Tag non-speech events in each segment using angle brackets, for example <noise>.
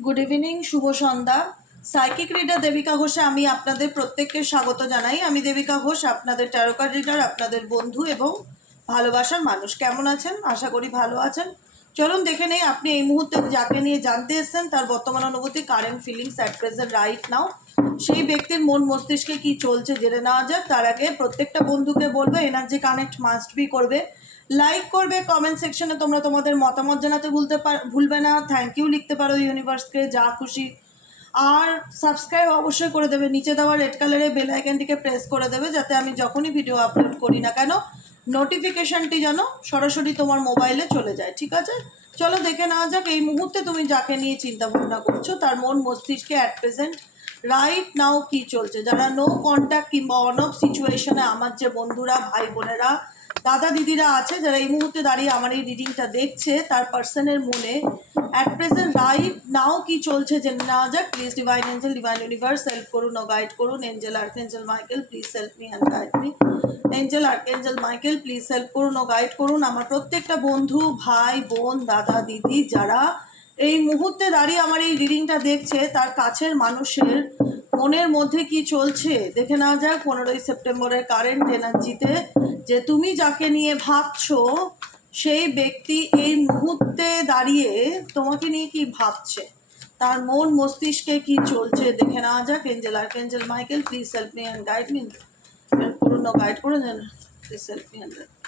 Good evening শুভ সন্ধ্যা। Psychic reader Debika ঘোষে আমি আপনাদের প্রত্যেককে স্বাগত জানাই। আমি দেবিকা ঘোষ আপনাদের ট্যারোকার রিডার আপনাদের বন্ধু এবং ভালোবাসার মানুষ। কেমন আছেন? আশা করি ভালো আছেন। চলুন দেখে নেই, আপনি এই মুহূর্তে যাকে নিয়ে জানতে এসেছেন, তার বর্তমান অনুভূতি current feelings at present right now সেই ব্যক্তির মন মস্তিষ্কে কি চলছে, জেনে নেওয়া যাক। তার আগে প্রত্যেকটা বন্ধুকে বলব এনার্জি কানেক্ট মাস্ট বি করবে। লাইক করবে কমেন্ট সেকশনে তোমরা তোমাদের মতামত জানাতে ভুলতে ভুলবে না। থ্যাংক ইউ লিখতে পারো ইউনিভার্সকে যা খুশি। আর সাবস্ক্রাইব অবশ্যই করে দেবে। নিচে দেওয়া রেড কালারের বেল আইকনটিকে প্রেস করে দেবে, যাতে আমি যখনই ভিডিও আপলোড করি না কেন নোটিফিকেশনটি যেন সরাসরি তোমার মোবাইলে চলে যায়, ঠিক আছে? চলো দেখে নেওয়া যাক, এই মুহূর্তে তুমি যাকে নিয়ে চিন্তা ভাবনা করছ, তার মন মস্তিষ্কে অ্যাট প্রেজেন্ট রাইট নাও কি চলছে? যারা নো কন্ট্যাক্ট কিংবা অন অফ সিচুয়েশনে আমার যে বন্ধুরা, ভাই বোনেরা দাদা দিদিরা আছে যারা এই মুহূর্তে দাঁড়িয়ে আমার এই রিডিংটা দেখছে, তার পার্সনের মনে অ্যাট প্রেজেন্ট রাইট নাও কি চলছে জেনে নেওয়া যাক। Please divine angel divine universe help করুন ও গাইড করুন। Angel archangel Michael please help me and guide me angel archangel Michael please help করুন ও গাইড করুন। আমার প্রত্যেকটা বন্ধু, ভাই, বোন, দাদা, দিদি যারা এই মুহূর্তে দাঁড়িয়ে আমার এই রিডিংটা দেখছে, তার কাছের মানুষের মনের মধ্যে কি চলছে? দেখে নেওয়া যাক, পনেরোই সেপ্টেম্বরের কারেন্ট এনার্জিতে যে তুমি যাকে নিয়ে ভাবছ, সেই ব্যক্তি এই মুহূর্তে দাঁড়িয়ে তোমাকে নিয়ে কি ভাবছে? তার মন মস্তিষ্কে কি চলছে? দেখে নেওয়া যাক angel R angel Michael please help me and guide me পুরনো গাইড করুন প্লিজ হেল্প মি অ্যান্ড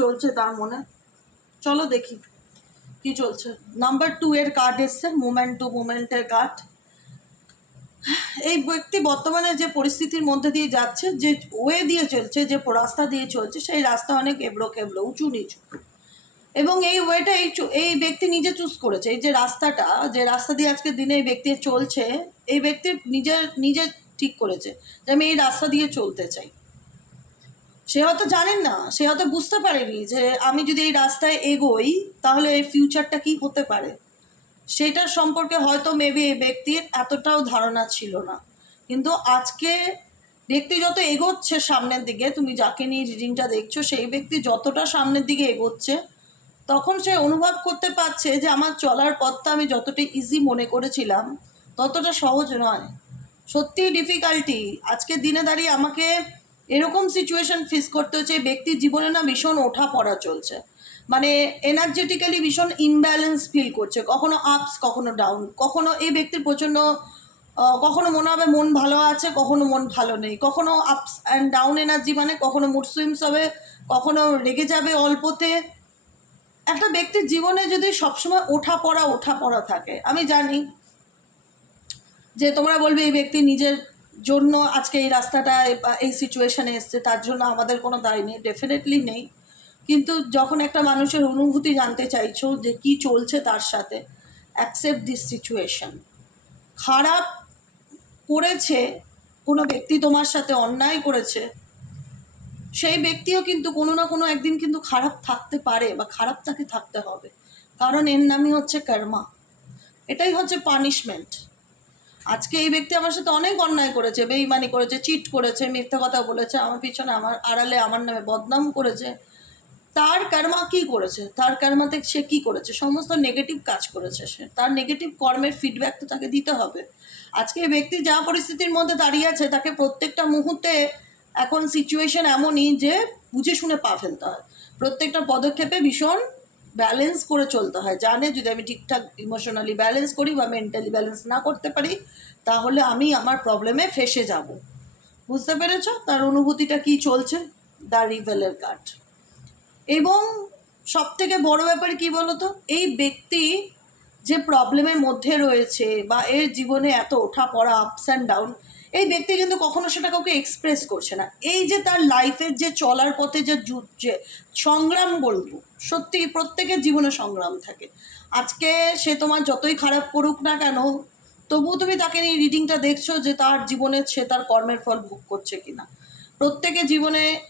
চলছে তার মনে? চলো দেখি কি চলছে। নাম্বার টু এর কার্ড এসছে মুমেন্ট টু মুমেন্টের কার্ড এই ব্যক্তি বর্তমানে যে পরিস্থিতির মধ্যে দিয়ে যাচ্ছে, যে ওয়ে দিয়ে চলছে, যে রাস্তা দিয়ে চলছে, সেই রাস্তা অনেক এবড়ো কেবড়ো উঁচু নিচু। এবং এই ওয়েটা এই এই ব্যক্তি নিজে চুজ করেছে। এই যে রাস্তাটা, যে রাস্তা দিয়ে আজকে দিনে এই ব্যক্তি চলছে, এই ব্যক্তি নিজের, নিজে ঠিক করেছে যে আমি এই রাস্তা দিয়ে চলতে চাই। সে হয়তো জানেন না, সে হয়তো বুঝতে পারেনি যে আমি যদি এই রাস্তায় এগোই, তাহলে এই ফিউচারটা কি হতে পারে? সেটার সম্পর্কে হয়তো মেবি এই ব্যক্তির এতটাও ধারণা ছিল না। কিন্তু আজকে ব্যক্তি যত এগোচ্ছে সামনের দিকে, তুমি যাকে নিয়ে রিডিংটা দেখছ, সেই ব্যক্তি যতটা সামনের দিকে এগোচ্ছে, তখন সে অনুভব করতে পারছে যে আমার চলার পথটা আমি যতটা ইজি মনে করেছিলাম, ততটা সহজ নয়। সত্যিই ডিফিকাল্টি আজকের দিনে দাঁড়িয়ে আমাকে এরকম সিচুয়েশন ফেস করতে হচ্ছে ব্যক্তির জীবনে না ভীষণ ওঠা পড়া চলছে। মানে এনার্জেটিক্যালি ভীষণ ইমব্যালেন্স ফিল করছে। কখনো আপস কখনো ডাউন কখনো এই ব্যক্তির প্রচণ্ড কখনো মনে হবে মন ভালো আছে, কখনো মন ভালো নেই। কখনো আপস অ্যান্ড ডাউন এনার্জি মানে কখনো মুড সুইমস হবে, কখনো রেগে যাবে অল্পতে। একটা ব্যক্তির জীবনে যদি সবসময় ওঠা পড়া ওঠা পড়া থাকে, আমি জানি যে তোমরা বলবে এই ব্যক্তি নিজের জন্য আজকে এই রাস্তাটায় বা এই সিচুয়েশনে এসছে, তার জন্য আমাদের কোনো দায় নেই ডেফিনেটলি নেই। কিন্তু যখন একটা মানুষের অনুভূতি জানতে চাইছো যে কি চলছে তার সাথে অ্যাকসেপ্ট দিস সিচুয়েশন খারাপ করেছে, কোনো ব্যক্তি তোমার সাথে অন্যায় করেছে, সেই ব্যক্তিও কিন্তু কোনো না কোনো একদিন কিন্তু খারাপ থাকতে পারে বা খারাপ তাকে থাকতে হবে। কারণ এর নামই হচ্ছে কর্মা এটাই হচ্ছে পানিশমেন্ট আজকে এই ব্যক্তি আমার সাথে অনেক অন্যায় করেছে, বেইমানি করেছে চিট করেছে, মিথ্যা কথা বলেছে, আমার পিছনে আমার আড়ালে আমার নামে বদনাম করেছে। তার কর্মা কি করেছে? তার কর্মাতে সে কি করেছে? সমস্ত নেগেটিভ কাজ করেছে সে। তার নেগেটিভ কর্মের ফিডব্যাক তো তাকে দিতে হবে। আজকে এই ব্যক্তি যা পরিস্থিতির মধ্যে দাঁড়িয়ে আছে, তাকে প্রত্যেকটা মুহূর্তে এখন সিচুয়েশন এমনই যে বুঝে শুনে পা ফেলতে হয়। প্রত্যেকটা পদক্ষেপে ভীষণ ব্যালেন্স করে চলতে হয়। জানে যদি আমি ঠিকঠাক ইমোশনালি ব্যালেন্স করি বা মেন্টালি ব্যালেন্স না করতে পারি, তাহলে আমি আমার প্রবলেমে ফেসে যাব। বুঝতে পেরেছ? তার অনুভূতিটা কি চলছে? দ্য রিভেলের কার্ড এবং সব থেকে বড় ব্যাপার কি বলতো? এই ব্যক্তি যে প্রবলেমের মধ্যে রয়েছে বা এর জীবনে এত ওঠা পড়া আপস অ্যান্ড ডাউন এই ব্যক্তি কিন্তু কখনো সেটা কাউকে এক্সপ্রেস করছে না। এই যে তার লাইফের যে চলার পথে যে যে সংগ্রাম বলব, সত্যি প্রত্যেকের জীবনে সংগ্রাম থাকে। আজকে সে তোমার যতই খারাপ করুক না কেন, তবুও তুমি তাকে নিয়ে রিডিংটা দেখছ যে তার জীবনে সে তার কর্মের ফল ভোগ করছে কিনা। প্রত্যেকে জীবনে,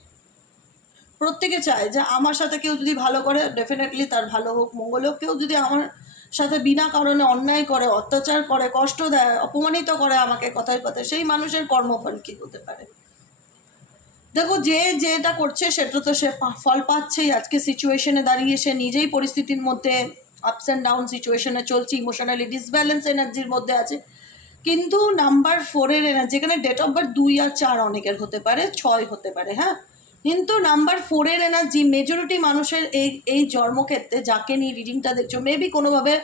প্রত্যেকে চায় যে আমার সাথে কেউ যদি ভালো করে ডেফিনেটলি তার ভালো হোক, মঙ্গল হোক, কেউ যদি আমার সাথে বিনা কারণে অন্যায় করে, অত্যাচার করে, কষ্ট দেয়, অপমানিত করে আমাকে কথায় কথায়, সেই মানুষের কর্মফল কী হতে পারে? দেখো, যে যেটা করছে সেটা তো সে ফল পাচ্ছেই। আজকে সিচুয়েশনে দাঁড়িয়ে সে নিজেই পরিস্থিতির মধ্যে আপস অ্যান্ড ডাউন সিচুয়েশনে চলছে ইমোশনালি ডিসব্যালেন্স এনার্জির মধ্যে আছে। কিন্তু নাম্বার ফোরের এনার্জি যেখানে ডেট অফ বার্থ দুই আর চার অনেকের হতে পারে, ছয় হতে পারে হ্যাঁ? কিন্তু নাম্বার ফোরের এনার্জি মেজরিটি মানুষের এই এই জন্মক্ষেত্রে যাকে নিয়ে রিডিংটা দেখছ মেবি কোনোভাবে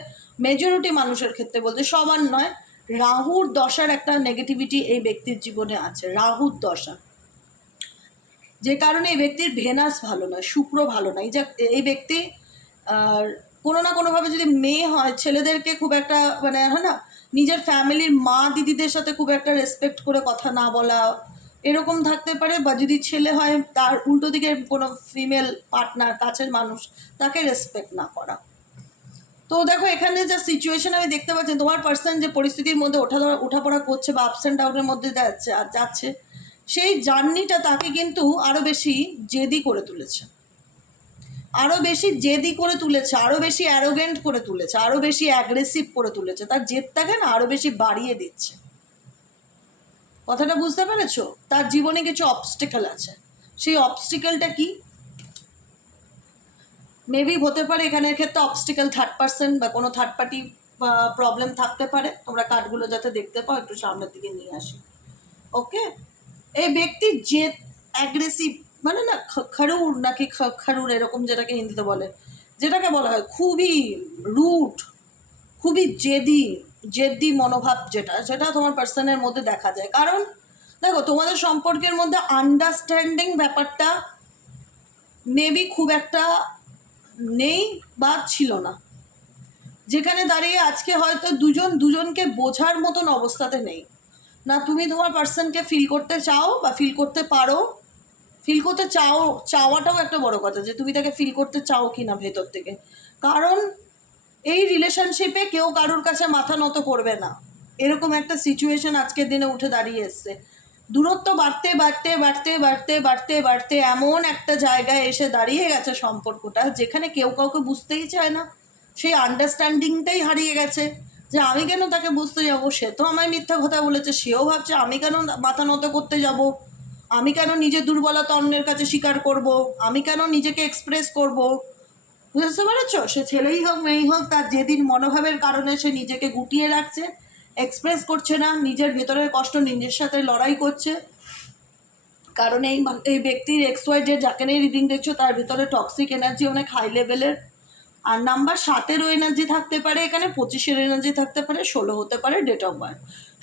মেজরিটি মানুষের ক্ষেত্রে বলতে সবার নয়, রাহুর দশার একটা নেগেটিভিটি এই ব্যক্তির জীবনে আছে, রাহুর দশা। যে কারণে এই ব্যক্তির ভেনাস ভালো নয়, শুক্র ভালো নয়। এই যে এই ব্যক্তি কোনো না কোনোভাবে যদি মেয়ে হয়, ছেলেদেরকে খুব একটা মানে হয় না, নিজের ফ্যামিলির মা দিদিদের সাথে খুব একটা রেসপেক্ট করে কথা না বলা এরকম থাকতে পারে বা যদি ছেলে হয়, তার উল্টো দিকে কোনো ফিমেল পার্টনার কাছের মানুষ, তাকে রেসপেক্ট না করা। তো দেখো, এখানে যা সিচুয়েশন আমি দেখতে পাচ্ছি, তোমার পার্সন যে পরিস্থিতির মধ্যে ওঠা ওঠাপড়া করছে বা আপস অ্যান্ড ডাউনের মধ্যে যাচ্ছে, আর যাচ্ছে, সেই জার্নিটা তাকে কিন্তু আরও বেশি জেদি করে তুলেছে। আরও বেশি জেদি করে তুলেছে আরও বেশি অ্যারোগেন্ট করে তুলেছে আরও বেশি অ্যাগ্রেসিভ করে তুলেছে, তার জেদটাকে না আরও বেশি বাড়িয়ে দিচ্ছে। কথাটা বুঝতে পেরেছ? তার জীবনে কিছু অবস্টিকেল আছে। সেই অবস্টিকেলটা কি? মেবি হতে পারে এখানের ক্ষেত্রে অবস্টিকেল থার্ড পার্সন বা কোনো থার্ড পার্টি প্রবলেম থাকতে পারে। তোমরা কার্ডগুলো যাতে দেখতে পাও, একটু সামনের দিকে নিয়ে আসি। ওকে এই ব্যক্তি যে অ্যাগ্রেসিভ মানে না খারুর নাকি খারুর এরকম যেটাকে হিন্দিতে বলে, যেটাকে বলা হয়, খুবই রুট খুবই জেদি জেদি মনোভাব যেটা, সেটা তোমার পার্সনের মধ্যে দেখা যায়। কারণ, দেখো, তোমাদের সম্পর্কের মধ্যে আন্ডারস্ট্যান্ডিং ব্যাপারটা মেবি খুব একটা নেই বা ছিল না। যেখানে দাঁড়িয়ে আজকে হয়তো দুজন দুজনকে বোঝার মতন অবস্থাতে নেই। না, তুমি তোমার পার্সনকে ফিল করতে চাও বা ফিল করতে পারো। ফিল করতে চাও, চাওয়াটাও একটা বড় কথা যে তুমি তাকে ফিল করতে চাও কি না ভেতর থেকে। কারণ এই রিলেশনশিপে কেউ কারোর কাছে মাথা নত করবে না। এরকম একটা সিচুয়েশন আজকের দিনে উঠে দাঁড়িয়ে এসছে। দূরত্ব বাড়তে বাড়তে বাড়তে বাড়তে বাড়তে বাড়তে এমন একটা জায়গায় এসে দাঁড়িয়ে গেছে সম্পর্কটা, যেখানে কেউ কাউকে বুঝতেই চায় না। সেই আন্ডারস্ট্যান্ডিংটাই হারিয়ে গেছে যে আমি কেন তাকে বুঝতে যাব? সে তো আমায় মিথ্যা কথা বলেছে, সেও ভাবছে আমি কেন মাথা নত করতে যাব? আমি কেন নিজের দুর্বলতা অন্যের কাছে স্বীকার করব? আমি কেন নিজেকে এক্সপ্রেস করব? বুঝতে পেরেছ? সে ছেলেই হোক, মেয়েই হোক, তার যেদিন মনোভাবের কারণে সে নিজেকে গুটিয়ে রাখছে এক্সপ্রেস করছে না, নিজের ভেতরের কষ্ট নিজের সাথে লড়াই করছে। কারণ এই এই ব্যক্তির এক্স ওয়াই যে যাকে নিয়ে রিডিং দেখছ, তার ভিতরে টক্সিক এনার্জি অনেক হাই লেভেলের আর নাম্বার সাতেরও এনার্জি থাকতে পারে, এখানে পঁচিশের এনার্জি থাকতে পারে, ষোলো হতে পারে ডেট অফ বার্থ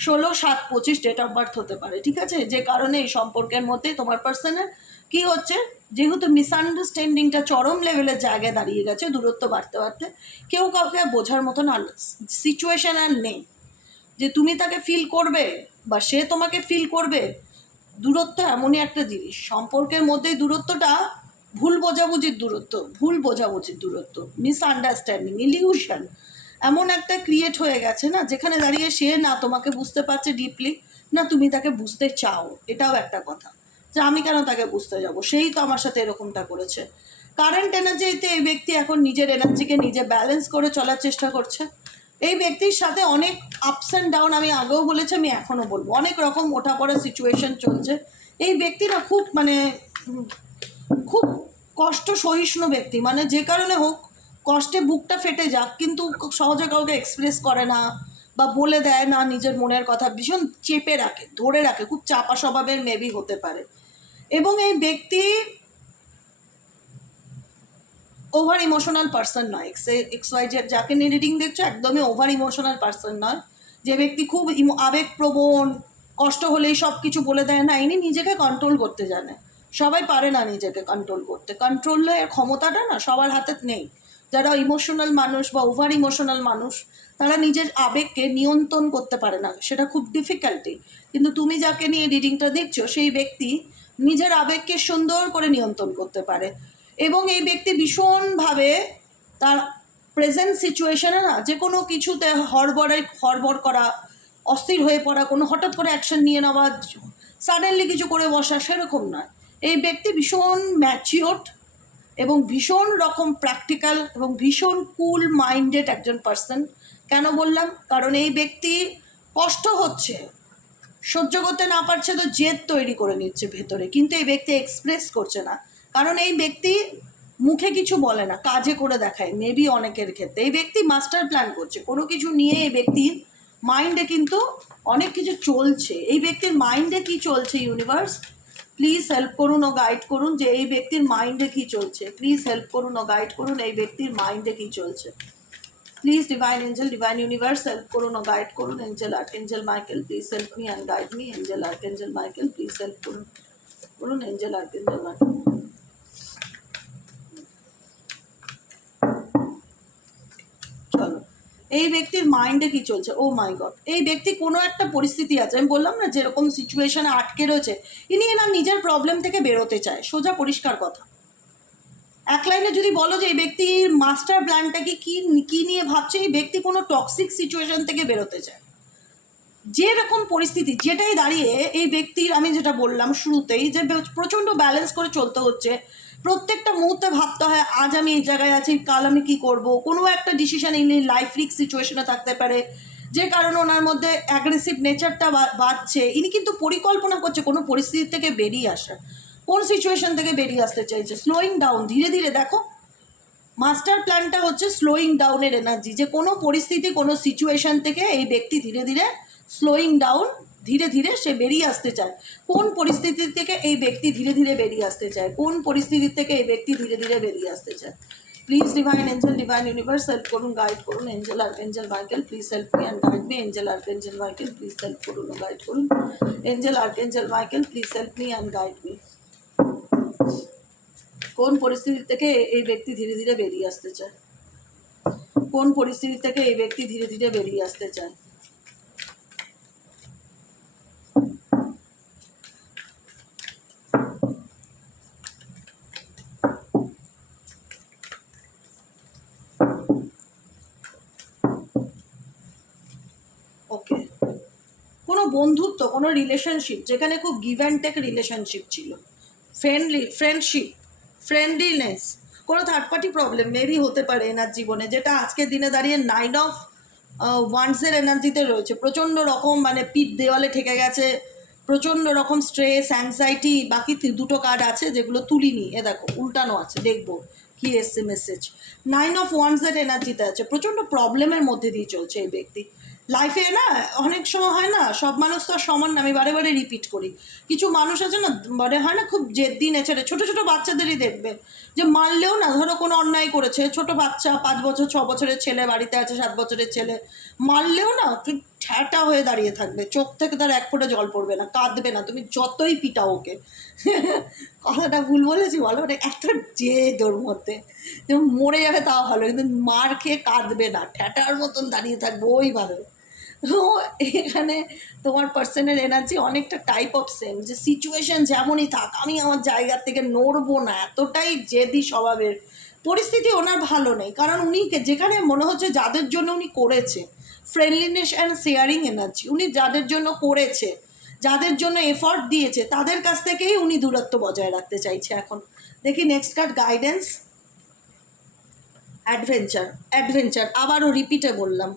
ষোলো, সাত, পঁচিশ ডেট অফ বার্থ হতে পারে, ঠিক আছে? যে কারণে এই সম্পর্কের মধ্যে তোমার পার্সনের কি হচ্ছে? যেহেতু মিসআন্ডারস্ট্যান্ডিংটা চরম লেভেলের জায়গায় দাঁড়িয়ে গেছে, দূরত্ব বাড়তে বাড়তে, কেউ কাউকে বোঝার মতন আর সিচুয়েশন আর নেই। যে তুমি তাকে ফিল করবে বা সে তোমাকে ফিল করবে, দূরত্ব এমনই একটা জিনিস। সম্পর্কের মধ্যেই দূরত্বটা ভুল বোঝাবুঝির দূরত্ব, ভুল বোঝাবুঝির দূরত্ব মিসআন্ডারস্ট্যান্ডিং ইলিউশন এমন একটা ক্রিয়েট হয়ে গেছে না, যেখানে দাঁড়িয়ে সে না তোমাকে বুঝতে পারছে ডিপলি না তুমি তাকে বুঝতে চাও। এটাও একটা কথা। যে আমি কেন তাকে বুঝতে যাব? সেই তো আমার সাথে এরকমটা করেছে। কারেন্ট এনার্জিতে এই ব্যক্তি এখন নিজের এনার্জিকে নিজে ব্যালেন্স করে চলার চেষ্টা করছে। এই ব্যক্তির সাথে অনেক আপস অ্যান্ড ডাউন আমি আগেও বলেছি, আমি এখনও বলব। অনেক রকম ওঠা পড়া সিচুয়েশন চলছে। এই ব্যক্তি না খুব মানে খুব কষ্ট সহিষ্ণু ব্যক্তি। মানে যে কারণে হোক, কষ্টে বুকটা ফেটে যাক, কিন্তু সহজে কাউকে এক্সপ্রেস করে না বা বলে দেয় না, নিজের মনের কথা ভীষণ চেপে রাখে, ধরে রাখে। খুব চাপা স্বভাবের মেবি হতে পারে। এবং এই ব্যক্তি ওভার ইমোশনাল পার্সন নয়। এক্স এক্স ওয়াই জেড যাকে নিয়ে রিডিং দেখছ, একদমই ওভার ইমোশনাল পার্সন নয়। যে ব্যক্তি খুব আবেগপ্রবণ, কষ্ট হলেই সব কিছু বলে দেয় না, ইনি নিজেকে কন্ট্রোল করতে জানে। সবাই পারে না নিজেকে কন্ট্রোল করতে। কন্ট্রোলের ক্ষমতাটা না সবার হাতে নেই। যারা ইমোশনাল মানুষ বা ওভার ইমোশনাল মানুষ, তারা নিজের আবেগকে নিয়ন্ত্রণ করতে পারে না। সেটা খুব ডিফিকাল্টি কিন্তু তুমি যাকে নিয়ে রিডিংটা দেখছ, সেই ব্যক্তি নিজের আবেগকে সুন্দর করে নিয়ন্ত্রণ করতে পারে। এবং এই ব্যক্তি ভীষণভাবে তার প্রেজেন্ট সিচুয়েশনে না যে কোনো কিছুতে হড়বড়ে, হড়বড় করা, অস্থির হয়ে পড়া, কোনো হঠাৎ করে অ্যাকশন নিয়ে নেওয়া সাডেনলি কিছু করে বসা সেরকম নয়। এই ব্যক্তি ভীষণ ম্যাচিওর্ড এবং ভীষণ রকম প্র্যাকটিক্যাল এবং ভীষণ কুল মাইন্ডেড একজন পার্সন কেন বললাম? কারণ এই ব্যক্তি কষ্ট হচ্ছে। সহ্য করতে না পারছে তো জেদ তৈরি করে নিচ্ছে ভেতরে। কিন্তু এই ব্যক্তি এক্সপ্রেস করছে না। কারণ এই ব্যক্তি মুখে কিছু বলে না, কাজে করে দেখায় মেবি অনেকের ক্ষেত্রে। এই ব্যক্তি মাস্টার প্ল্যান করছে। কোনো কিছু নিয়ে এই ব্যক্তির মাইন্ডে কিন্তু অনেক কিছু চলছে। এই ব্যক্তির মাইন্ডে কি চলছে ইউনিভার্স প্লিজ হেল্প করুন ও গাইড করুন যে এই ব্যক্তির মাইন্ডে কি চলছে। প্লিজ হেল্প করুন ও গাইড করুন এই ব্যক্তির মাইন্ডে কি চলছে। Please divine angel divine universe help করুন ও গাইড করুন। Angel archangel Michael please help me and guide me angel archangel Michael please help করুন। করুন এঞ্জেল আর্ক এঞ্জেল মাইকেল চলো। এই ব্যক্তির মাইন্ডে কি চলছে? ও মাই গড এই ব্যক্তি কোনো একটা পরিস্থিতি আছে। আমি বললাম না, যেরকম সিচুয়েশনে আটকে রয়েছে, ইনি এনার নিজের প্রবলেম থেকে বেরোতে চায়। সোজা, পরিষ্কার কথা। এক লাইনে যদি বলো যে এই ব্যক্তির মাস্টার প্ল্যানটাকে কি, কী নিয়ে ভাবছে, এই ব্যক্তি কোনো টক্সিক সিচুয়েশন থেকে বেরোতে চায়। যেরকম পরিস্থিতি, যেটাই দাঁড়িয়ে এই ব্যক্তির, আমি যেটা বললাম শুরুতেই, যে প্রচণ্ড ব্যালেন্স করে চলতে হচ্ছে। প্রত্যেকটা মুহূর্তে ভাবতে হয়, আজ আমি এই জায়গায় আছি, কাল আমি কী করব? কোনো একটা ডিসিশন ইনি লাইফ রিক সিচুয়েশনে থাকতে পারে। যে কারণে ওনার মধ্যে অ্যাগ্রেসিভ নেচারটা বাড়ছে। ইনি কিন্তু পরিকল্পনা করছে কোনো পরিস্থিতি থেকে বেরিয়ে আসা কোন সিচুয়েশন থেকে বেরিয়ে আসতে চাইছে? স্লোয়িং ডাউন ধীরে ধীরে দেখো। মাস্টার প্ল্যানটা হচ্ছে স্লোয়িং ডাউনের এনার্জি যে কোনো পরিস্থিতি, কোনো সিচুয়েশন থেকে এই ব্যক্তি ধীরে ধীরে স্লোয়িং ডাউন ধীরে ধীরে সে বেরিয়ে আসতে চায়। কোন পরিস্থিতি থেকে এই ব্যক্তি ধীরে ধীরে বেরিয়ে আসতে চায়? কোন পরিস্থিতি থেকে এই ব্যক্তি ধীরে ধীরে বেরিয়ে আসতে চায়? Please divine angel divine universe help করুন গাইড করুন angel archangel Michael please help me and guide me angel archangel Michael please help করুন গাইড করুন angel archangel Michael please help me and guide me কোন পরিস্থিতি থেকে এই ব্যক্তি ধীরে ধীরে বেরিয়ে আসতে চায়? কোন পরিস্থিতি থেকে এই ব্যক্তি ধীরে ধীরে বেরিয়ে আসতে চায়? ওকে। কোনো বন্ধুত্ব, কোনো রিলেশনশিপ যেখানে খুব গিভ অ্যান্ড টেক রিলেশনশিপ ছিল। ফ্রেন্ডলি ফ্রেন্ডশিপ ফ্রেন্ডলিনেস কোনো থার্ড পার্টি প্রবলেম মেবি হতে পারে এনার জীবনে, যেটা আজকের দিনে দাঁড়িয়ে নাইন অফ ওয়ান্সের এনার্জিতে রয়েছে। প্রচণ্ড রকম মানে পিঠ দেওয়ালে ঠেকে গেছে, প্রচণ্ড রকম স্ট্রেস অ্যাংজাইটি বাকি দুটো কার্ড আছে যেগুলো তুলিনি। এ দেখো, উল্টানো আছে, দেখব কি এসছে মেসেজ নাইন অফ ওয়ান্সের এনার্জিতে আছে, প্রচণ্ড প্রবলেমের মধ্যে দিয়ে চলছে এই ব্যক্তি। লাইফে না, অনেক সময় হয় না, সব মানুষ তো সমান আমি বারে বারে রিপিট করি। কিছু মানুষ আছে না মানে হয় না খুব জেদ্দি নেচারে ছোটো ছোটো বাচ্চাদেরই দেখবে। যে মারলেও না, ধরো কোনো অন্যায় করেছে, ছোট বাচ্চা, পাঁচ বছর, ছ বছরের ছেলে, বাড়িতে আছে সাত বছরের ছেলে মারলেও না ঠ্যাটা হয়ে দাঁড়িয়ে থাকবে, চোখ থেকে তার এক ফোঁটা জল পড়বে না, কাঁদবে না, তুমি যতই পিটাও ওকে। <laughs> কথাটা ভুল বলেছি বলো মানে এত জেদ ওর মধ্যে। যে মরে যাবে তাও ভালো, কিন্তু মার খেয়ে কাঁদবে না, ঠ্যাটার মতন দাঁড়িয়ে থাকবে, ওইভাবে। তো এখানে তোমার পার্সনের এনার্জি অনেকটা টাইপ অফ সেম যে সিচুয়েশন যেমনই থাক, আমি আমার জায়গা থেকে নড়বো না, এতটাই জেদি স্বভাবের। পরিস্থিতি ওনার ভালো নেই, কারণ উনি যেখানে মনে হচ্ছে যাদের জন্য উনি করেছে ফ্রেন্ডলিনেস অ্যান্ড শেয়ারিং এনার্জি উনি যাদের জন্য করেছে, যাদের জন্য এফর্ট দিয়েছে, তাদের কাছ থেকেই উনি দূরত্ব বজায় রাখতে চাইছে এখন। দেখি next card guidance adventure adventure আবারও রিপিটে বললাম।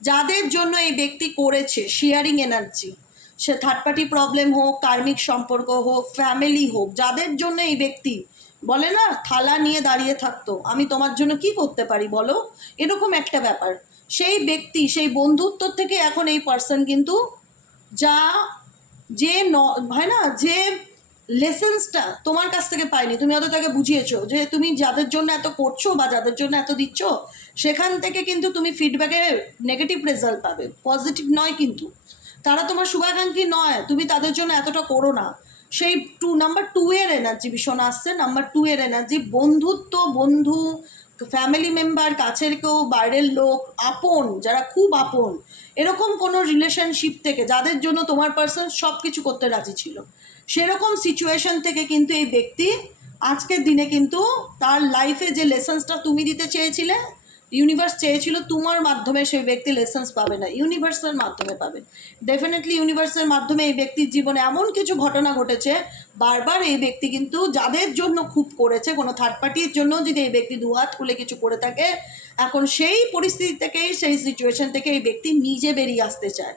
যাদের জন্য এই ব্যক্তি করেছে শেয়ারিং এনার্জি সে থার্ড পার্টি প্রবলেম হোক, কার্মিক সম্পর্ক হোক ফ্যামিলি হোক, যাদের জন্য এই ব্যক্তি বলে না, থালা নিয়ে দাঁড়িয়ে থাকতো, আমি তোমার জন্য কি করতে পারি বলো? এরকম একটা ব্যাপার। সেই ব্যক্তি, সেই বন্ধুত্ব থেকে এখন এই পার্সন কিন্তু যা, যে ন, হয় না, যে লেসেন্সটা তোমার কাছ থেকে পাইনি। তুমি হয়তো তাকে বুঝিয়েছো যে তুমি যাদের জন্য এত করছ বা যাদের জন্য এত দিচ্ছ, সেখান থেকে কিন্তু তুমি ফিডব্যাকে নেগেটিভ রেজাল্ট পাবে। পজিটিভ নয় কিন্তু। তারা তোমার শুভাকাঙ্ক্ষী নয়, তুমি তাদের জন্য এতটা করো না। সেই টু নাম্বার টু এর এনার্জি ভীষণ আসছে নাম্বার টু এর এনার্জি বন্ধুত্ব, বন্ধু ফ্যামিলি মেম্বার কাছের কেউ, বাইরের লোক, আপন, যারা খুব আপন, এরকম কোনো রিলেশনশিপ থেকে, যাদের জন্য তোমার পার্সন সব কিছু করতে রাজি ছিল, সেরকম সিচুয়েশন থেকে কিন্তু এই ব্যক্তি আজকের দিনে কিন্তু তার লাইফে যে লেসন্সটা তুমি দিতে চেয়েছিলে ইউনিভার্স চেয়েছিল তোমার মাধ্যমে সেই ব্যক্তি লেসেন্স পাবে না ইউনিভার্সের মাধ্যমে পাবে। ডেফিনেটলি ইউনিভার্সের মাধ্যমে এই ব্যক্তির জীবনে এমন কিছু ঘটনা ঘটেছে, বারবার এই ব্যক্তি কিন্তু যাদের জন্য খুব করেছে, কোনো থার্ড পার্টির জন্য যদি এই ব্যক্তি দুহাত খুলে কিছু করে থাকে, এখন সেই পরিস্থিতি থেকেই, সেই সিচুয়েশন থেকে এই ব্যক্তি নিজে বেরিয়ে আসতে চায়।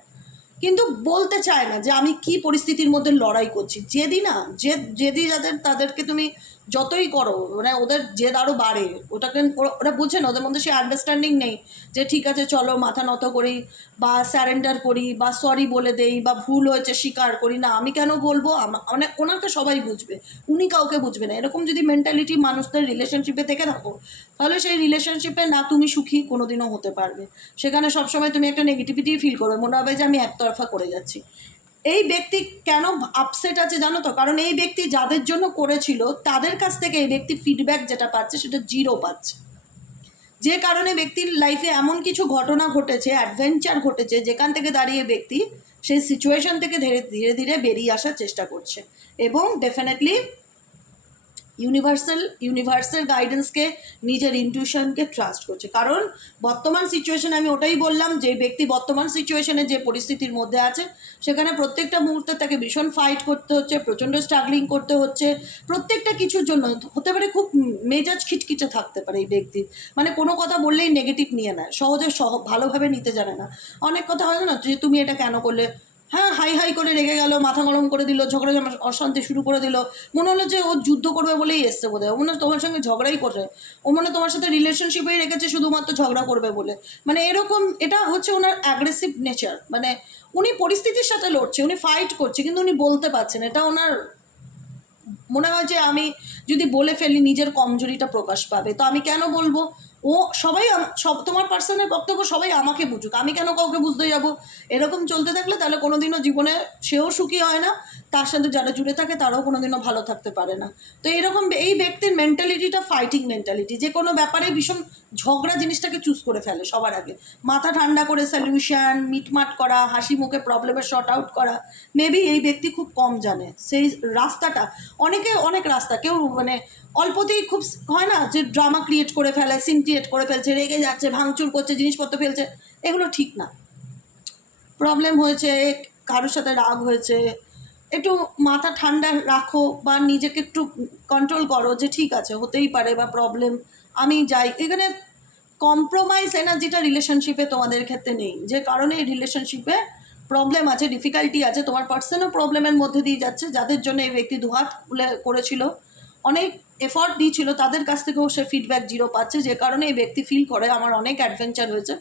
কিন্তু বলতে চায় না যে আমি কি পরিস্থিতির মধ্যে লড়াই করছি। যেদি না, যে যেদি যাদের, তাদেরকে তুমি যতই করো মানে ওদের জেদ আরও বাড়ে। ওটাকে ওরা- বুঝে না, ওদের মধ্যে সে আন্ডারস্ট্যান্ডিং নেই যে ঠিক আছে, চলো মাথা নত করি বা স্যারেন্ডার করি বা সরি বলে দেই বা ভুল হয়েছে, স্বীকার করি। না, আমি কেন বলব? মানে ওনাকে সবাই বুঝবে, উনি কাউকে বুঝবে না। এরকম যদি মেন্টালিটি মানুষদের রিলেশনশিপে থেকে থাকো, তাহলে সেই রিলেশনশিপে না তুমি সুখী কোনোদিনও হতে পারবে। সেখানে সবসময় তুমি একটা নেগেটিভিটি ফিল করবে, মনে হবে যে আমি একতরফা করে যাচ্ছি। এই ব্যক্তি কেন আপসেট আছে জানো তো? কারণ এই ব্যক্তি যাদের জন্য করেছিল, তাদের কাছ থেকে এই ব্যক্তি ফিডব্যাক যেটা পাচ্ছে সেটা জিরো পাচ্ছে। যে কারণে ব্যক্তির লাইফে এমন কিছু ঘটনা ঘটেছে অ্যাডভেঞ্চার ঘটেছে, যেখান থেকে দাঁড়িয়ে ব্যক্তি সেই সিচুয়েশন থেকে ধীরে ধীরে ধীরে বেরিয়ে আসার চেষ্টা করছে। এবং ডেফিনেটলি ইউনিভার্সাল ইউনিভার্সাল গাইডেন্সকে নিজের ইনটিউশনকে ট্রাস্ট করছে। কারণ বর্তমান সিচুয়েশনে আমি ওটাই বললাম, যে ব্যক্তি বর্তমান সিচুয়েশনে যে পরিস্থিতির মধ্যে আছে, সেখানে প্রত্যেকটা মুহূর্তে তাকে ভীষণ ফাইট করতে হচ্ছে, প্রচণ্ড স্ট্রাগলিং করতে হচ্ছে। প্রত্যেকটা কিছুর জন্য, হতে পারে খুব মেজাজ খিটখিটে থাকতে পারে এই ব্যক্তির মানে কোনো কথা বললেই নেগেটিভ নিয়ে নেয়, সহজে সহ, ভালোভাবে নিতে জানে না। অনেক কথা হয় না, যে তুমি এটা কেন করলে? হ্যাঁ হাই হাই করে রেগে গেল, মাথা গরম করে দিল ঝগড়া অশান্তি শুরু করে দিল। মনে হলো যে ও যুদ্ধ করবে বলেই এসছে বোধ হয় মনে তোমার সঙ্গে ঝগড়াই করছে। ও মনে তোমার সাথে রিলেশনশিপেই রেখেছে, শুধুমাত্র ঝগড়া করবে বলে। মানে এরকম, এটা হচ্ছে ওনার অ্যাগ্রেসিভ নেচার মানে উনি পরিস্থিতির সাথে লড়ছে, উনি ফাইট করছে, কিন্তু উনি বলতে পারছেন এটা ওনার, মনে হয় যে আমি যদি বলে ফেলি, নিজের কমজোরিটা প্রকাশ পাবে। তো আমি কেন বলব? ও সবাই সব তোমার পার্সনের বক্তব্য সবাই আমাকে বুঝুক। আমি কেন কাউকে বুঝতে যাব? এরকম চলতে থাকলে তাহলে কোনোদিনও জীবনে সেও সুখী হয় না, তার সাথে যারা জুড়ে থাকে তারাও কোনোদিনও ভালো থাকতে পারে না। তো এরকম এই ব্যক্তির মেন্টালিটিটা ফাইটিং মেন্টালিটি যে কোনো ব্যাপারে ভীষণ ঝগড়া জিনিসটাকে চুজ করে ফেলে সবার আগে। মাথা ঠান্ডা করে সলিউশন মিটমাট করা, হাসি মুখে প্রবলেমের শর্ট আউট করা মেবি এই ব্যক্তি খুব কম জানে। সেই রাস্তাটা, অনেকে অনেক রাস্তা, কেউ মানে অল্পতেই খুব হয় না যে ড্রামা ক্রিয়েট করে ফেলে সিন ক্রিয়েট করে ফেলছে, রেগে যাচ্ছে, ভাঙচুর করছে, জিনিসপত্র ফেলছে, এগুলো ঠিক না। প্রবলেম হয়েছে, কারোর সাথে রাগ হয়েছে। একটু মাথা ঠান্ডা রাখো বা নিজেকে একটু কন্ট্রোল করো যে ঠিক আছে, হতেই পারে বা প্রবলেম আমি যাই। এখানে কম্প্রোমাইজ এনার্জিটা রিলেশনশিপে তোমাদের ক্ষেত্রে নেই। যে কারণে এই রিলেশনশিপে প্রবলেম আছে ডিফিকাল্টি আছে, তোমার পার্সনও প্রবলেমের মধ্যে দিয়ে যাচ্ছে, যাদের জন্য এই ব্যক্তি দুহাত করেছিল। অনেক এফর্ট দিয়েছিল তাদের কাছ থেকেও সে ফিডব্যাক জিরো পাচ্ছে। যে কারণে এই ব্যক্তি ফিল করে, আমার অনেক অ্যাডভেঞ্চার হয়েছে।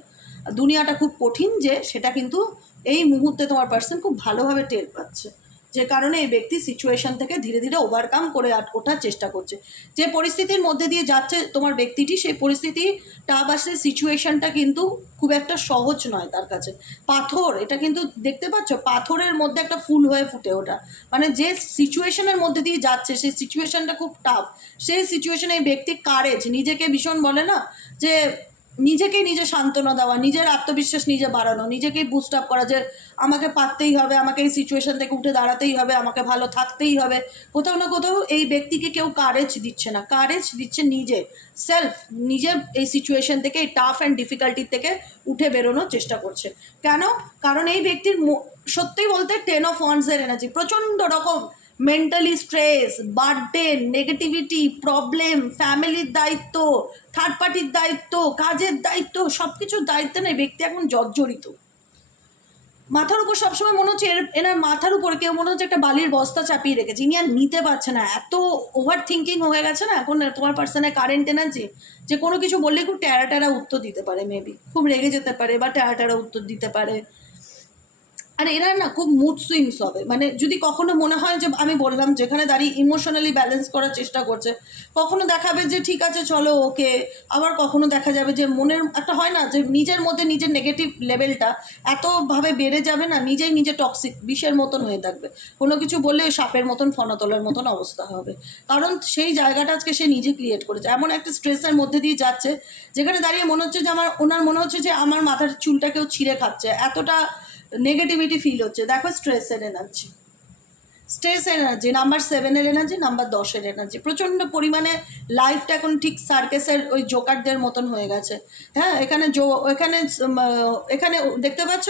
দুনিয়াটা খুব কঠিন যে, সেটা কিন্তু এই মুহূর্তে তোমার পার্সন খুব ভালোভাবে টের পাচ্ছে। যে কারণে এই ব্যক্তি সিচুয়েশন থেকে ধীরে ধীরে ওভারকাম করে ওঠার চেষ্টা করছে। যে পরিস্থিতির মধ্যে দিয়ে যাচ্ছে তোমার ব্যক্তিটি, সেই পরিস্থিতিটা বা সেই সিচুয়েশনটা কিন্তু খুব একটা সহজ নয় তার কাছে। পাথর, এটা কিন্তু দেখতে পাচ্ছ, পাথরের মধ্যে একটা ফুল হয়ে ফুটে ওঠা। মানে যে সিচুয়েশনের মধ্যে দিয়ে যাচ্ছে, সেই সিচুয়েশনটা খুব টাফ সেই সিচুয়েশনে এই ব্যক্তি কারেজ নিজেকে ভীষণ বলে না যে নিজেকেই নিজে সান্ত্বনা দেওয়া, নিজের আত্মবিশ্বাস নিজে বাড়ানো, নিজেকেই বুস্ট আপ করা যে আমাকে পারতেই হবে, আমাকে এই সিচুয়েশন থেকে উঠে দাঁড়াতেই হবে, আমাকে ভালো থাকতেই হবে। কোথাও না কোথাও এই ব্যক্তিকে কেউ কারেজ দিচ্ছে না। কারেজ দিচ্ছে নিজে সেলফ নিজের এই সিচুয়েশন থেকে, এই টাফ অ্যান্ড ডিফিকাল্টির থেকে উঠে বেরোনোর চেষ্টা করছে। কেন? কারণ এই ব্যক্তির সত্যিই বলতে টেন অফ ওয়ান্সের এনার্জি প্রচণ্ড রকম mentally stress birthday negativity problem ফ্যামিলির দায়িত্ব থার্ড পার্টির দায়িত্ব, কাজের দায়িত্ব সব কিছুর দায়িত্বে না এই ব্যক্তি এখন জর্জরিত। মাথার উপর সবসময় মনে হচ্ছে এর- এনার মাথার উপর কেউ মনে হচ্ছে একটা বালির বস্তা চাপিয়ে রেখেছে। ইনি আর নিতে পারছে না। এত ওভার থিঙ্কিং হয়ে গেছে না? এখন তোমার পার্সনের কারেন্ট এনার্জি যে কোনো কিছু বললে খুব ট্যারা ট্যারা উত্তর দিতে পারে মেবি খুব রেগে যেতে পারে বা ট্যারা ট্যারা উত্তর দিতে পারে। আর এরা না খুব মুড সুইংস হবে। মানে যদি কখনো মনে হয় যে আমি বললাম, যেখানে দাঁড়িয়ে ইমোশনালি ব্যালেন্স করার চেষ্টা করছে, কখনো দেখাবে যে ঠিক আছে, চলো ওকে আবার কখনো দেখা যাবে যে মনের, একটা হয় না যে নিজের মধ্যে নিজের নেগেটিভ লেভেলটা এতভাবে বেড়ে যাবে না, নিজেই নিজে টক্সিক বিষের মতন হয়ে থাকবে। কোনো কিছু বললে সাপের মতন, ফনাতলের মতন অবস্থা হবে। কারণ সেই জায়গাটা আজকে সে নিজে ক্রিয়েট করেছে। এমন একটা স্ট্রেসের মধ্যে দিয়ে যাচ্ছে, যেখানে দাঁড়িয়ে মনে হচ্ছে যে আমার, ওনার মনে হচ্ছে যে আমার মাথার চুলটা কেউ ছিঁড়ে খাচ্ছে। এতটা নেগেটিভিটি ফিল হচ্ছে। দেখো স্ট্রেসের এনার্জি স্ট্রেস এনার্জি নাম্বার সেভেনের এনার্জি নাম্বার দশের এনার্জি প্রচণ্ড পরিমাণে লাইফটা এখন ঠিক সার্কেসের ওই জোকারদের মতন হয়ে গেছে। হ্যাঁ এখানে জো, এখানে এখানে দেখতে পাচ্ছ?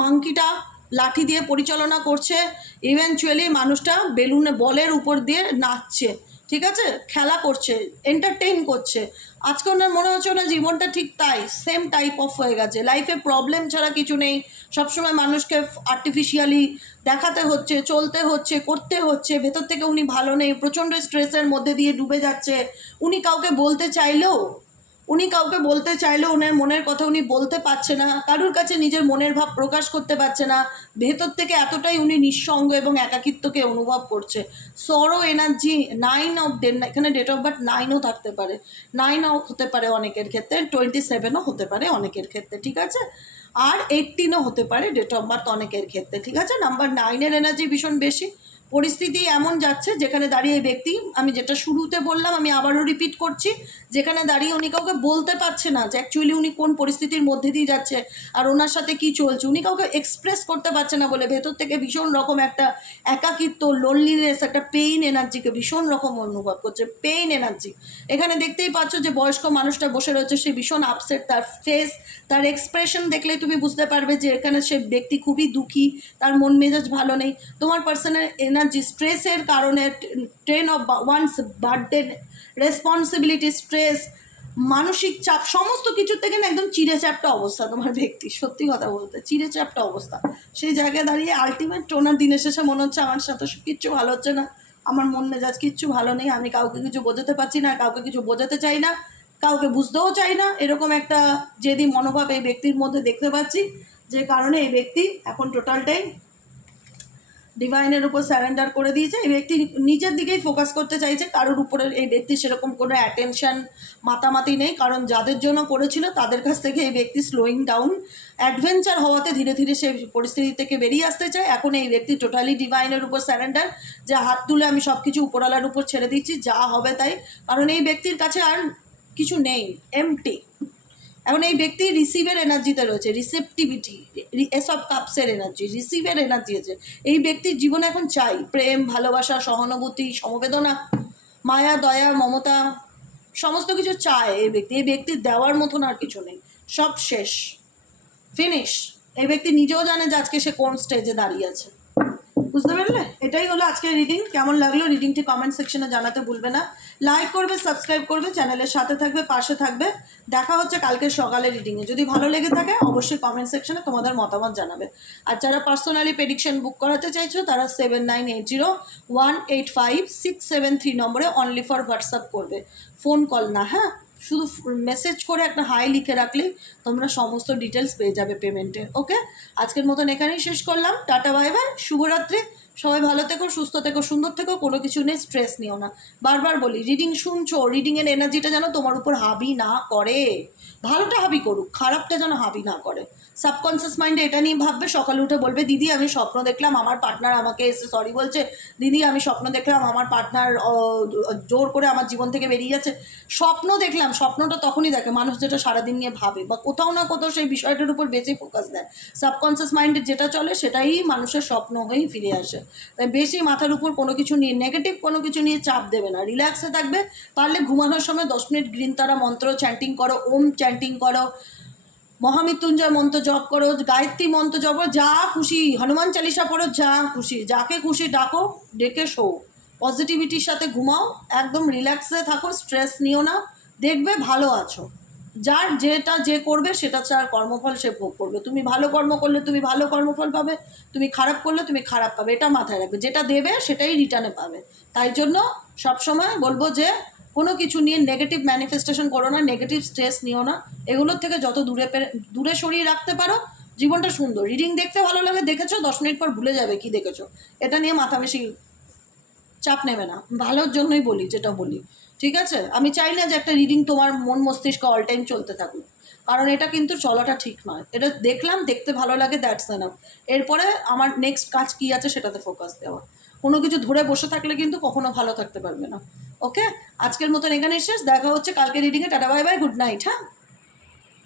মাংকিটা লাঠি দিয়ে পরিচালনা করছে। ইভেনচুয়ালি মানুষটা বেলুনে বলের উপর দিয়ে নাচছে। ঠিক আছে? খেলা করছে এন্টারটেইন করছে। আজকে ওনার মনে হচ্ছে ওনার জীবনটা ঠিক তাই সেম টাইপ অফ হয়ে গেছে। লাইফে প্রবলেম ছাড়া কিছু নেই। সবসময় মানুষকে আর্টিফিশিয়ালি দেখাতে হচ্ছে, চলতে হচ্ছে, করতে হচ্ছে। ভেতর থেকে উনি ভালো নেই, প্রচণ্ড স্ট্রেসের মধ্যে দিয়ে ডুবে যাচ্ছে। উনি কাউকে বলতে চাইলেও উনি কাউকে বলতে চাইলেও ওনার মনের কথা উনি বলতে পারছে না, কারুর কাছে নিজের মনের ভাব প্রকাশ করতে পারছে না, ভেতর থেকে এতটাই উনি নিঃসঙ্গ এবং একাকিত্বকে অনুভব করছে। সরো এনার্জি নাইন অফ ডেন এখানে ডেট অফ বার্থ নাইনও থাকতে পারে। নাইনও হতে পারে অনেকের ক্ষেত্রে টোয়েন্টি সেভেনও হতে পারে অনেকের ক্ষেত্রে, ঠিক আছে? আর এইটিনও হতে পারে ডেট অফ বার্থ অনেকের ক্ষেত্রে, ঠিক আছে? নাম্বার নাইনের এনার্জি ভীষণ বেশি। পরিস্থিতি এমন যাচ্ছে, যেখানে দাঁড়িয়ে ব্যক্তি, আমি যেটা শুরুতে বললাম, আমি আবারও রিপিট করছি, যেখানে দাঁড়িয়ে উনি কাউকে বলতে পারছে না যে অ্যাকচুয়ালি উনি কোন পরিস্থিতির মধ্যে দিয়ে যাচ্ছে আর ওনার সাথে কি চলছে। উনি কাউকে এক্সপ্রেস করতে পারছে না বলে ভেতর থেকে ভীষণ রকম একটা একাকিত্ব লোনলিনেস একটা পেইন এনার্জিকে ভীষণ রকম অনুভব করছে পেইন এনার্জি এখানে দেখতেই পাচ্ছ যে বয়স্ক মানুষটা বসে রয়েছে, সে ভীষণ আপসেট তার ফেস তার এক্সপ্রেশন দেখলেই তুমি বুঝতে পারবে যে এখানে সে ব্যক্তি খুবই দুঃখী, তার মন মেজাজ ভালো নেই। তোমার পার্সনের এনার্জি স্ট্রেসের কারণে train of ones birthday responsibility stress মানসিক চাপ, সমস্ত কিছুর থেকে না একদম চিড়ে চাপটা অবস্থা তোমার ব্যক্তি, সত্যি কথা বলতে চিড়ে চাপটা অবস্থা। সেই জায়গায় দাঁড়িয়ে আলটিমেট টোনার দিনের শেষে মনে হচ্ছে আমার সাথে কিচ্ছু ভালো হচ্ছে না। আমার মন মেজাজ কিচ্ছু ভালো নেই, আমি কাউকে কিছু বোঝাতে পারছি না, কাউকে কিছু বোঝাতে চাই না, কাউকে বুঝতেও চাই না, এরকম একটা যেদি মনোভাব এই ব্যক্তির মধ্যে দেখতে পাচ্ছি, যে কারণে এই ব্যক্তি এখন টোটালটাই ডিভাইনের উপর স্যারেন্ডার করে দিয়েছে। এই ব্যক্তি নিজের দিকেই ফোকাস করতে চাইছে, কারোর উপরে এই ব্যক্তি সেরকম কোনো অ্যাটেনশন মাতামাতি নেই, কারণ যাদের জন্য করেছিল তাদের কাছ থেকে এই ব্যক্তি স্লোয়িং ডাউন অ্যাডভেঞ্চার হওয়াতে ধীরে ধীরে সেই পরিস্থিতি থেকে বেরিয়ে আসতে চায়। এখন এই ব্যক্তি টোটালি ডিভাইনের উপর স্যারেন্ডার যে হাত তুলে আমি সব কিছু উপরওয়ালার উপর ছেড়ে দিচ্ছি, যা হবে তাই। কারণ এই ব্যক্তির কাছে আর কিছু নেই এমটি এখন এই ব্যক্তি রিসিভের এনার্জিতে রয়েছে রিসেপটিভিটি এসব কাপসের এনার্জি রিসিভের এনার্জি আছে। এই ব্যক্তির জীবনে এখন চাই, প্রেম, ভালোবাসা, সহানুভূতি, সমবেদনা, মায়া, দয়া, মমতা, সমস্ত কিছু চায় এই ব্যক্তি। এই ব্যক্তির দেওয়ার মতন আর কিছু নেই। সব শেষ। ফিনিশ এই ব্যক্তি নিজেও জানে যে আজকে সে কোন স্টেজে দাঁড়িয়ে আছে। বুঝতে পারলে? এটাই হলো আজকের রিডিং কেমন লাগল রিডিংটি কমেন্ট সেকশনে জানাতে ভুলবে না। লাইক করবে সাবস্ক্রাইব করবে চ্যানেলের সাথে থাকবে, পাশে থাকবে। দেখা হচ্ছে কালকে সকালে রিডিংয়ে যদি ভালো লেগে থাকে, অবশ্যই কমেন্ট সেকশনে তোমাদের মতামত জানাবে। আর যারা পার্সোনালি প্রেডিকশন বুক করাতে চাইছো, তারা seven nine eight zero one eight five six seven three নম্বরে অনলি ফর হোয়াটসঅ্যাপ করবে। ফোন কল না হ্যাঁ? শুধু মেসেজ করে একটা হাই লিখে রাখলেই তোমরা সমস্ত ডিটেলস পেয়ে যাবে পেমেন্টের ওকে আজকের মতন এখানেই শেষ করলাম, টাটা বাই বাই শুভরাত্রি। সবাই ভালো থেকো, সুস্থ থেকো, সুন্দর থেকো, কোনো কিছু নেই স্ট্রেস নিও না। বারবার বলি রিডিং শুনছো রিডিংয়ের এনার্জিটা যেন তোমার উপর হাবি না করে। ভালোটা হাবি করুক, খারাপটা যেন হাবি না করে। সাবকনসিয়াস মাইন্ডে এটা নিয়ে ভাববে, সকালে উঠে বলবে, দিদি, আমি স্বপ্ন দেখলাম, আমার পার্টনার আমাকে এসে সরি বলছে, দিদি, আমি স্বপ্ন দেখলাম, আমার পার্টনার জোর করে আমার জীবন থেকে বেরিয়ে যাচ্ছে স্বপ্ন দেখলাম, স্বপ্নটা তখনই দেখে, মানুষ যেটা সারাদিন নিয়ে ভাবে, বা কোথাও না কোথাও সেই বিষয়টার উপর বেশি ফোকাস দেয়। সাবকনসিয়াস মাইন্ডে যেটা চলে, সেটাই মানুষের স্বপ্ন হয়েই ফিরে আসে। তাই বেশি মাথার উপর কোনো কিছু নিয়ে নেগেটিভ কোনো কিছু নিয়ে চাপ দেবে না। রিল্যাক্সে থাকবে পারলে ঘুমানোর সময় দশ মিনিট গ্রিন তারা মন্ত্র চ্যান্টিং করো, ওম চ্যান্টিং করো, মহামৃত্যুঞ্জয় মন্ত্র জপ করো, গায়ত্রী মন্ত্র জপ করো, যা খুশি, হনুমান চালিসা পড়ো, যা খুশি, যাকে খুশি ডাকো, ডেকে শো পজিটিভিটির সাথে ঘুমাও, একদম রিল্যাক্সে থাকো স্ট্রেস নিও না, দেখবে ভালো আছো। যার যেটা যে করবে, সেটা তার কর্মফল সে ভোগ করবে। তুমি ভালো কর্ম করলে তুমি ভালো কর্মফল পাবে, তুমি খারাপ করলে তুমি খারাপ পাবে, এটা মাথায় রাখবে। যেটা দেবে, সেটাই রিটার্নে পাবে। তাই জন্য সবসময় বলব যে, কোনো কিছু নিয়ে নেগেটিভ ম্যানিফেস্টেশন করো না নেগেটিভ স্ট্রেস নিও না। এগুলোর থেকে যত দূরে দূরে সরিয়ে রাখতে পারো, জীবনটা সুন্দর। রিডিং দেখতে ভালো লাগে, দেখেছ, দশ মিনিট পর ভুলে যাবে কি দেখেছ। এটা নিয়ে মাথা বেশি চাপ নেবে না। ভালোর জন্যই বলি, যেটা বলি। ঠিক আছে? আমি চাই না যে একটা রিডিং তোমার মন মস্তিষ্ক অল টাইম চলতে থাকুক। কারণ এটা কিন্তু চলাটা ঠিক নয়। এটা দেখলাম, দেখতে ভালো লাগে দ্যাটস এনাফ এরপরে আমার নেক্সট কাজ কী আছে সেটাতে ফোকাস দেওয়া। কোনো কিছু ধরে বসে থাকলে কিন্তু কখনো ভালো থাকতে পারবে না। ওকে আজকের মতন এখানে শেষ। দেখা হচ্ছে কালকে রিডিংয়ে tata bye bye good night হ্যাঁ?